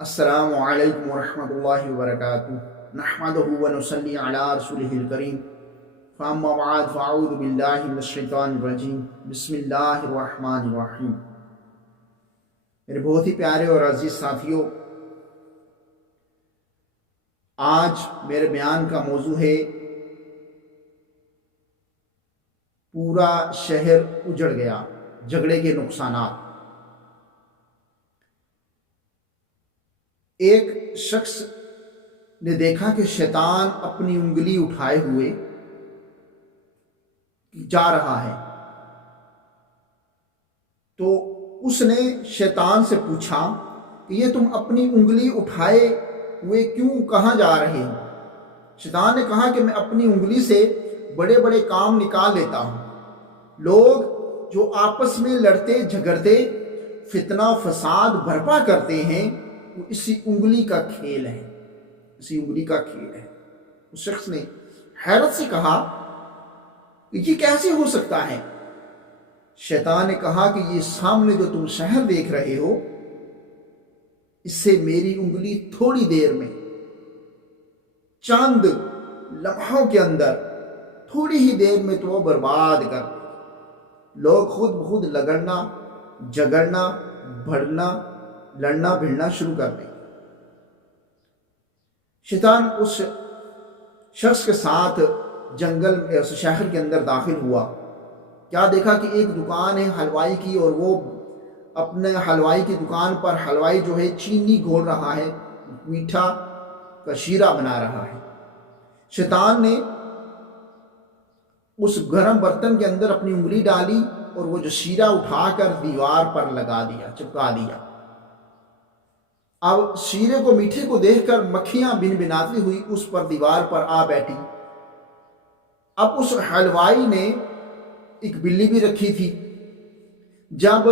السلام علیکم ورحمۃ اللہ وبرکاتہ نحمدہ ونصلی علی رسولہ الکریم فاما بعد فاعوذ باللہ من الشیطان الرجیم بسم اللہ الرحمن الرحیم۔ میرے بہت ہی پیارے اور عزیز ساتھیوں، آج میرے بیان کا موضوع ہے پورا شہر اجڑ گیا، جھگڑے کے نقصانات۔ ایک شخص نے دیکھا کہ شیطان اپنی انگلی اٹھائے ہوئے جا رہا ہے، تو اس نے شیطان سے پوچھا کہ یہ تم اپنی انگلی اٹھائے ہوئے کیوں کہاں جا رہے ہو؟ شیطان نے کہا کہ میں اپنی انگلی سے بڑے بڑے کام نکال لیتا ہوں۔ لوگ جو آپس میں لڑتے جھگڑتے فتنہ فساد برپا کرتے ہیں وہ اسی انگلی کا کھیل ہے، اسی انگلی کا کھیل ہے۔ اس شخص نے حیرت سے کہا کہ یہ کیسے ہو سکتا ہے؟ شیطان نے کہا کہ یہ سامنے جو تم شہر دیکھ رہے ہو، اس سے میری انگلی تھوڑی دیر میں، چند لمحوں کے اندر، تھوڑی ہی دیر میں تو برباد کر دے۔ لوگ خود بخود لگڑنا جھگڑنا بھڑنا لڑنا بھڑنا شروع کر دیں۔ شیطان اس شخص کے ساتھ جنگل میں، اس شہر کے اندر داخل ہوا۔ کیا دیکھا کہ ایک دکان ہے حلوائی کی، اور وہ اپنے حلوائی کی دکان پر حلوائی جو ہے چینی گھول رہا ہے، میٹھا کا شیرہ بنا رہا ہے۔ شیطان نے اس گرم برتن کے اندر اپنی انگلی ڈالی اور وہ جو شیرہ اٹھا کر دیوار پر لگا دیا، چپکا دیا۔ اب شیرے کو، میٹھے کو دیکھ کر مکھیاں بن بناتی ہوئی اس پر دیوار پر آ بیٹھی۔ اب اس حلوائی نے ایک بلی بھی رکھی تھی۔ جب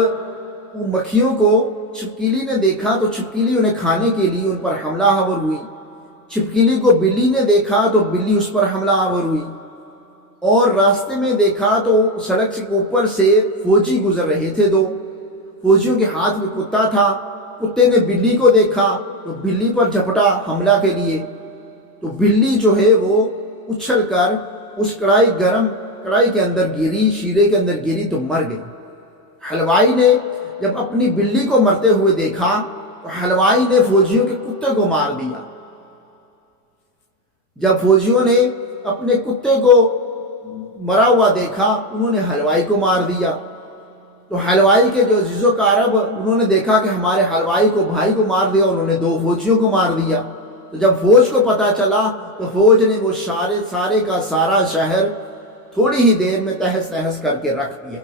مکھیوں کو چھپکلی نے دیکھا تو چھپکلی انہیں کھانے کے لیے ان پر حملہ آور ہوئی۔ چھپکلی کو بلی نے دیکھا تو بلی اس پر حملہ آور ہوئی، اور راستے میں دیکھا تو سڑک کے اوپر سے فوجی گزر رہے تھے دو۔ فوجیوں کے ہاتھ میں کتا تھا، کتے نے بلی کو دیکھا تو بلی پر جھپٹا حملہ کے لیے، تو بلی جو ہے وہ اچھل کر اس گرم کڑائی کے اندر گری، شیرے کے اندر گری تو مر گئی۔ حلوائی نے جب اپنی بلی کو مرتے ہوئے دیکھا تو حلوائی نے فوجیوں کے کتے کو مار دیا۔ جب فوجیوں نے اپنے کتے کو مرا ہوا دیکھا، انہوں نے حلوائی کو مار دیا۔ تو حلوائی کے جو عزیز و اقارب، انہوں نے دیکھا کہ ہمارے حلوائی کو، بھائی کو مار دیا، انہوں نے دو فوجیوں کو مار دیا۔ تو جب فوج کو پتہ چلا تو فوج نے وہ سارے کا سارا شہر تھوڑی ہی دیر میں تہس نہس کر کے رکھ دیا۔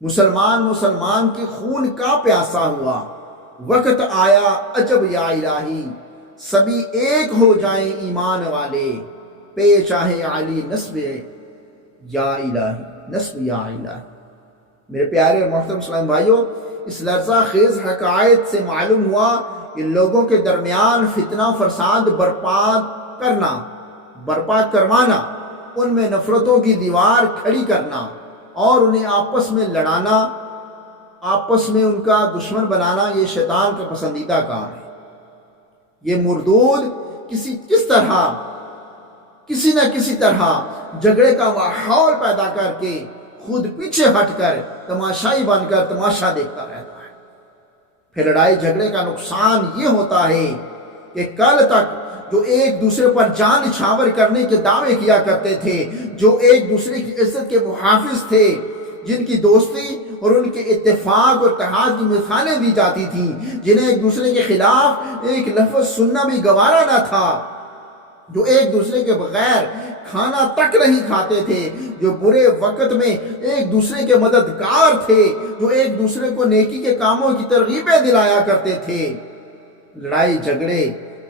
مسلمان کے خون کا پیاسا ہوا۔ وقت آیا عجب یا الہی، سبھی ایک ہو جائیں ایمان والے، پیش چاہے علی نسب یا الہی، نسب یا الہی۔ میرے پیارے اور محترم اسلام بھائیوں، اس لرزہ خیز حقائق سے معلوم ہوا کہ لوگوں کے درمیان فتنہ فساد برپا کروانا، ان میں نفرتوں کی دیوار کھڑی کرنا اور انہیں آپس میں لڑانا، آپس میں ان کا دشمن بنانا، یہ شیطان کا پسندیدہ کام ہے۔ یہ مردود کسی نہ کسی طرح جھگڑے کا ماحول پیدا کر کے خود پیچھے ہٹ کر تماشائی بن کر تماشا دیکھتا رہتا ہے۔ پھر لڑائی جھگڑے کا نقصان یہ ہوتا ہے کہ کل تک جو ایک دوسرے پر جان نچھاور کرنے کے دعوے کیا کرتے تھے، جو ایک دوسرے کی عزت کے محافظ تھے، جن کی دوستی اور ان کے اتفاق اور اتحاد کی مثالیں دی جاتی تھیں، جنہیں ایک دوسرے کے خلاف ایک لفظ سننا بھی گوارا نہ تھا، جو ایک دوسرے کے بغیر کھانا تک نہیں کھاتے تھے، جو برے وقت میں ایک دوسرے کے مددگار تھے، جو ایک دوسرے کو نیکی کے کاموں کی ترغیبیں دلایا کرتے تھے، لڑائی جھگڑے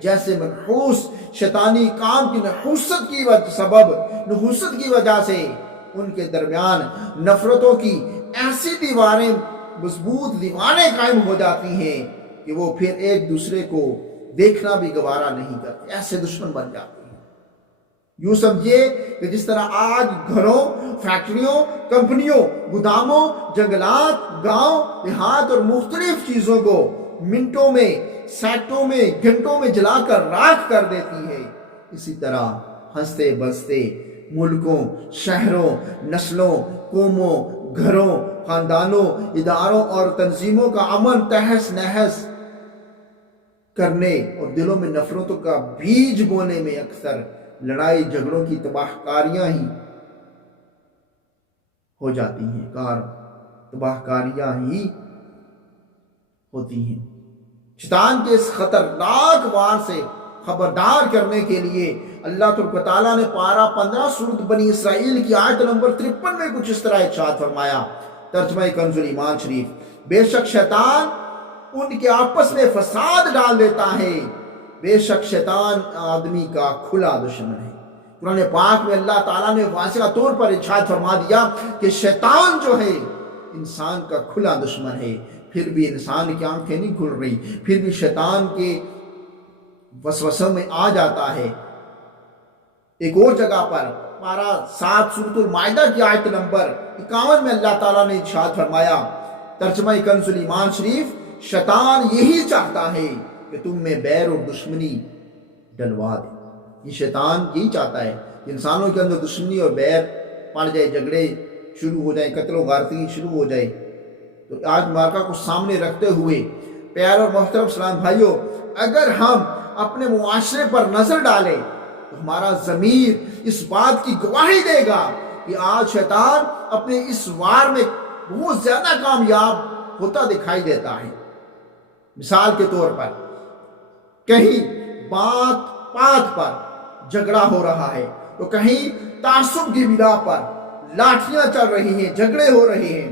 جیسے منحوس شیطانی کام کی نحوست کی وجہ سے ان کے درمیان نفرتوں کی ایسی مضبوط دیواریں قائم ہو جاتی ہیں کہ وہ پھر ایک دوسرے کو دیکھنا بھی گوارا نہیں کرتے، ایسے دشمن بن جاتے ہیں۔ یوں سمجھیے کہ جس طرح آج گھروں، فیکٹریوں، کمپنیوں، گوداموں، جنگلات، گاؤں دیہات اور مختلف چیزوں کو منٹوں میں سینکڑوں میں گھنٹوں میں جلا کر راکھ کر دیتی ہے، اسی طرح ہنستے بستے ملکوں، شہروں، نسلوں، قوموں، گھروں، خاندانوں، اداروں اور تنظیموں کا امن تہس نہس کرنے اور دلوں میں نفرتوں کا بیج بونے میں اکثر لڑائی جھگڑوں کی تباہ کاریاں ہی ہو جاتی ہیں، تباہ کاریاں ہی ہوتی ہیں۔ شیطان کے اس خطرناک وار سے خبردار کرنے کے لیے اللہ تبارک تعالیٰ نے پارہ 15 سورۃ بنی اسرائیل کی آیت نمبر 53 میں کچھ اس طرح ارشاد فرمایا، ترجمہ کنز ایمان شریف: بے شک شیطان ان کے آپس میں فساد ڈال دیتا ہے، بے شک شیطان آدمی کا کھلا دشمن ہے۔ قرآن پاک میں اللہ تعالیٰ نے واضح طور پر ارشاد فرما دیا کہ شیطان جو ہے انسان کا کھلا دشمن ہے، پھر بھی انسان کی آنکھیں نہیں کھل رہی، پھر بھی شیطان کے وسوسوں میں آ جاتا ہے۔ ایک اور جگہ پر پارہ 7 سورۃ المائدہ کی آیت نمبر 51 میں اللہ تعالیٰ نے ارشاد فرمایا، ترجمہ کنز ایمان شریف: شیطان یہی چاہتا ہے کہ تم میں بیر اور دشمنی ڈلوا دے۔ یہ شیطان یہی چاہتا ہے کہ انسانوں کے اندر دشمنی اور بیر پڑ جائے، جھگڑے شروع ہو جائیں، قتل و غارتی شروع ہو جائے۔ تو آج مارکا کو سامنے رکھتے ہوئے پیارے اور محترم اسلام بھائیوں، اگر ہم اپنے معاشرے پر نظر ڈالیں تو ہمارا ضمیر اس بات کی گواہی دے گا کہ آج شیطان اپنے اس وار میں بہت زیادہ کامیاب ہوتا دکھائی دیتا ہے۔ مثال کے طور پر کہیں بات پر جھگڑا ہو رہا ہے تو کہیں تعصب کی بنا پر لاٹھیاں چل رہی ہیں، جھگڑے ہو رہے ہیں،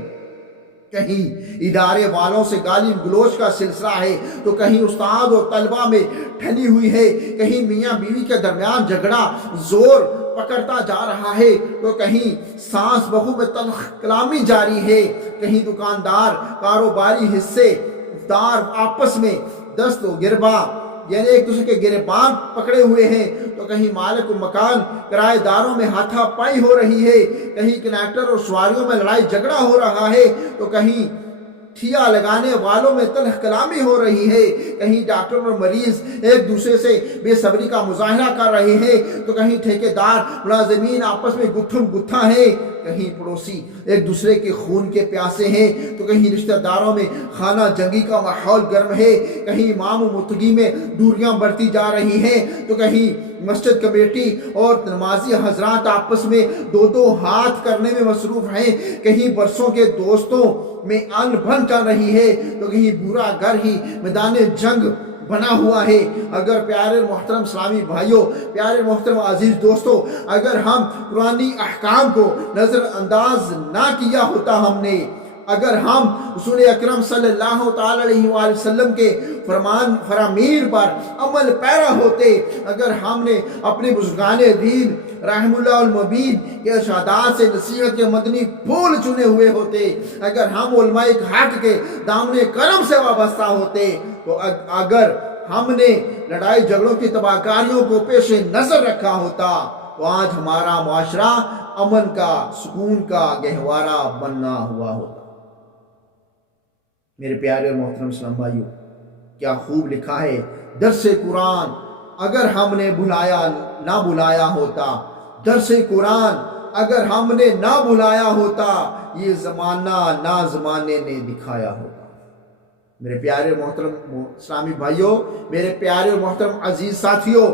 کہیں ادارے والوں سے گالی گلوچ کا سلسلہ ہے تو کہیں استاد اور طلبہ میں ٹھنی ہوئی ہے، کہیں میاں بیوی کے درمیان جھگڑا زور پکڑتا جا رہا ہے تو کہیں ساس بہو میں تلخ کلامی جاری ہے، کہیں دکاندار کاروباری حصے دار آپس میں دست و گرباں یعنی ایک دوسرے کے گریبان پکڑے ہوئے ہیں، تو کہیں مالک و مکان کرایہ داروں میں ہاتھا پائی ہو رہی ہے، کہیں کنیکٹر اور سواریوں میں لڑائی جھگڑا ہو رہا ہے، تو کہیں ٹھیا لگانے والوں میں تلخ کلامی ہو رہی ہے، کہیں ڈاکٹر اور مریض ایک دوسرے سے بے صبری کا مظاہرہ کر رہے ہیں، تو کہیں ٹھیکیدار ملازمین آپس میں گتھم گتھا ہے، کہیں پڑوسی ایک دوسرے کے خون کے پیاسے ہیں، تو کہیں رشتہ داروں میں خانہ جنگی کا ماحول گرم ہے، کہیں امام و متقی میں دوریاں بڑھتی جا رہی ہیں، تو کہیں مسجد کمیٹی اور نمازی حضرات آپس میں دو ہاتھ کرنے میں مصروف ہیں، کہیں برسوں کے دوستوں میں ان بن چل رہی ہے، تو کہیں برا گھر ہی میدان جنگ بنا ہوا ہے۔ اگر پیارے محترم اسلامی بھائیوں، پیارے محترم عزیز دوستوں، اگر ہم قرآنی احکام کو نظر انداز نہ کیا ہوتا، ہم نے اگر ہم رسول اکرم صلی اللہ تعالی علیہ وآلہ وسلم کے فرامین پر عمل پیرا ہوتے، اگر ہم نے اپنے بزرگان دین رحم اللہ المبین کے ارشادات سے نصیحت کے مدنی پھول چنے ہوئے ہوتے، اگر ہم علماء حق کے دامن کرم سے وابستہ ہوتے، تو اگر ہم نے لڑائی جھگڑوں کی تباہ کاریوں کو پیش نظر رکھا ہوتا تو آج ہمارا معاشرہ امن کا، سکون کا گہوارہ بننا ہوا ہوتا۔ میرے پیارے اور محترم اسلام بھائیوں، کیا خوب لکھا ہے درس قرآن اگر ہم نے نہ بلایا ہوتا، درس قرآن اگر ہم نے نہ بلایا ہوتا، یہ زمانہ نہ زمانے نے دکھایا ہوتا۔ میرے پیارے محترم اسلامی بھائیوں، میرے پیارے اور محترم عزیز ساتھیوں،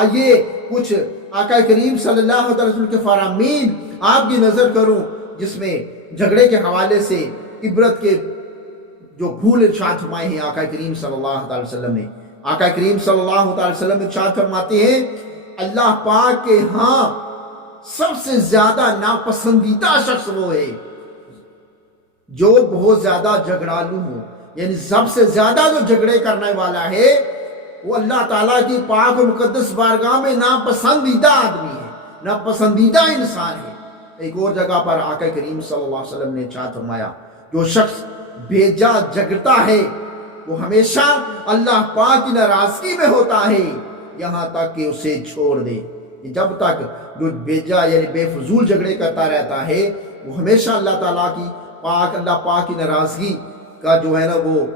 آئیے کچھ آقا کریم صلی اللہ علیہ وسلم کے فرامین آپ کی نظر کروں، جس میں جھگڑے کے حوالے سے عبرت کے جو پھول ارشاد فرمائے ہیں آقا کریم صلی اللہ علیہ وسلم نے۔ آقا کریم صلی اللہ علیہ وسلم ارشاد فرماتے ہیں، اللہ پاک کے ہاں سب سے زیادہ ناپسندیدہ شخص وہ ہے جو بہت زیادہ جھگڑالو ہو، یعنی سب سے زیادہ جو جھگڑے کرنے والا ہے وہ اللہ تعالیٰ کی پاک و مقدس بارگاہ میں ناپسندیدہ آدمی ہے، ناپسندیدہ انسان ہے۔ ایک اور جگہ پر آقا کریم صلی اللہ علیہ وسلم نے ارشاد فرمایا، جو شخص بھیجا جھگڑتا ہے وہ ہمیشہ اللہ پاک کی ناراضگی میں ہوتا ہے یہاں تک کہ اسے چھوڑ دے۔ جب تک جو بھیجا یعنی بے فضول جھگڑے کرتا رہتا ہے وہ ہمیشہ اللہ تعالیٰ کی اللہ پاک کی ناراضگی کا جو ہے نا وہ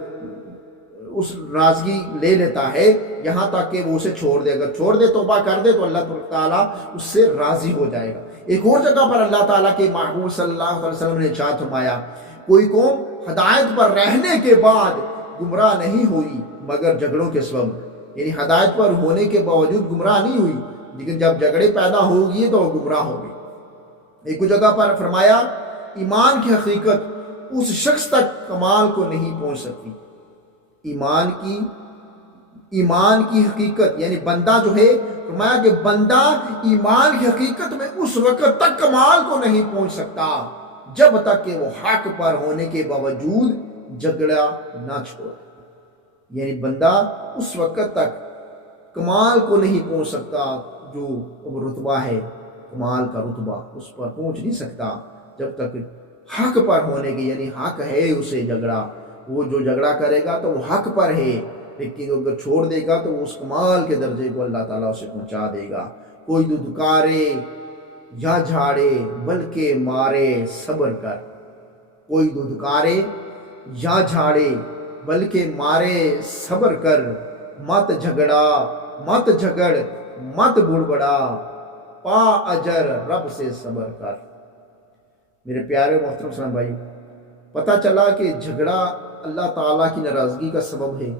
اس ناراضگی لے لیتا ہے یہاں تک کہ وہ اسے چھوڑ دے. اگر چھوڑ دے توبہ کر دے تو اللہ تعالیٰ اس سے راضی ہو جائے گا. ایک اور جگہ پر اللہ تعالیٰ کے محبوب صلی اللہ علیہ وسلم نے ارشاد فرمایا کوئی قوم ہدایت پر رہنے کے بعد گمراہ نہیں ہوئی مگر جھگڑوں کے سبب. یعنی ہدایت پر ہونے کے باوجود گمراہ نہیں ہوئی لیکن جب جھگڑے پیدا ہو گئے تو وہ گمراہ ہو گئی. ایک جگہ پر فرمایا ایمان کی حقیقت اس شخص تک کمال کو نہیں پہنچ سکتی. ایمان کی حقیقت یعنی بندہ جو ہے فرمایا کہ بندہ ایمان کی حقیقت میں اس وقت تک کمال کو نہیں پہنچ سکتا جب تک کہ وہ حق پر ہونے کے باوجود جھگڑا نہ چھوڑے. یعنی بندہ اس وقت تک کمال کو نہیں پہنچ سکتا جو رتبہ ہے کمال کا رتبہ اس پر پہنچ نہیں سکتا جب تک حق پر ہونے کی یعنی حق ہے اسے جھگڑا. وہ جو جھگڑا کرے گا تو وہ حق پر ہے لیکن اگر چھوڑ دے گا تو وہ اس کمال کے درجے کو اللہ تعالیٰ اسے پہنچا دے گا. کوئی دھتکارے یا جھاڑے بلکہ مارے صبر کر. کوئی دھتکارے یا جھاڑے بلکہ مارے صبر کر. مت جھگڑا مت جھگڑ مت بڑبڑا پا اجر رب سے صبر کر. میرے پیارے محترم اسلام بھائی پتہ چلا کہ جھگڑا اللہ تعالیٰ کی ناراضگی کا سبب ہے.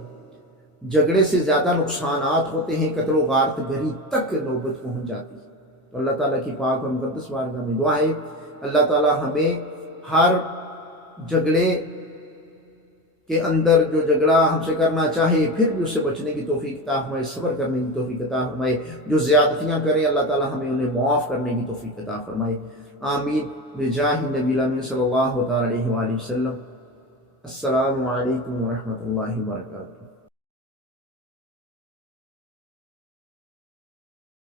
جھگڑے سے زیادہ نقصانات ہوتے ہیں قتل و غارت گری تک نوبت پہنچ جاتی ہے. تو اللہ تعالیٰ کی پاک و مقدس بارگاہ میں دعا ہے اللہ تعالیٰ ہمیں ہر جھگڑے کے اندر جو جھگڑا ہم سے کرنا چاہے پھر بھی اس سے بچنے کی توفیق عطا فرمائے, صبر کرنے کی توفیق عطا فرمائے. جو زیادتیاں کریں اللہ تعالیٰ ہمیں انہیں معاف کرنے کی توفیق عطا فرمائے. آمین بجاہ نبی الامین صلی اللہ تعالیٰ علیہ وآلہ وسلم. السلام علیکم ورحمۃ اللہ وبرکاتہ.